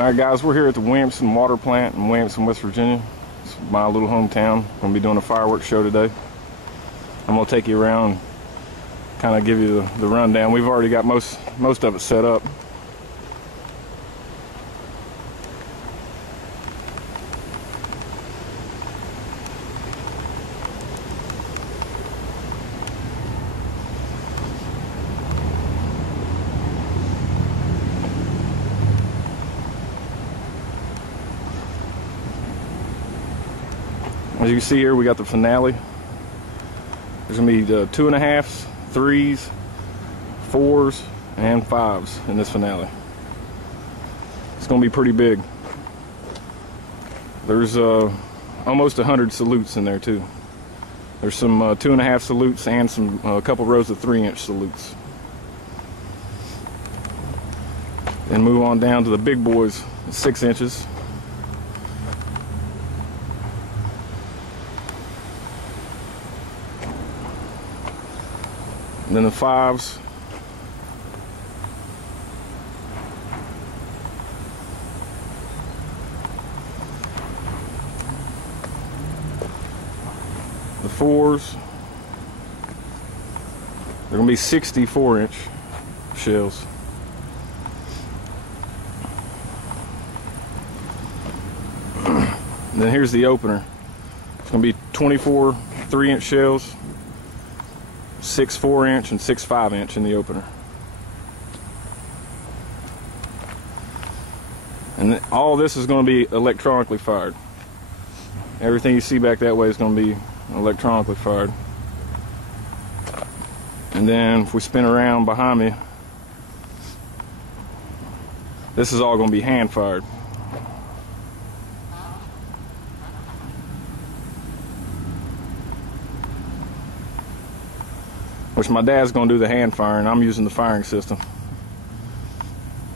Alright guys, we're here at the Williamson water plant in Williamson, West Virginia. It's my little hometown. I'm going to be doing a fireworks show today. I'm going to take you around, kind of give you the rundown. We've already got most of it set up. As you can see here, we got the finale. There's going to be 2.5s, 3s, 4s, and 5s in this finale. It's going to be pretty big. There's almost 100 salutes in there too. There's some 2.5 salutes and some a couple rows of 3-inch salutes. Then move on down to the big boys, 6 inches. And then the 5s. The 4s. They're going to be 64-inch shells. And then here's the opener. It's going to be 24 3-inch shells. 6 4-inch and 6 5-inch in the opener. And all this is going to be electronically fired. Everything you see back that way is going to be electronically fired. And then if we spin around behind me, this is all going to be hand fired. Which my dad's going to do the hand firing. I'm using the firing system.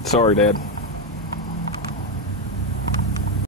Sorry, Dad.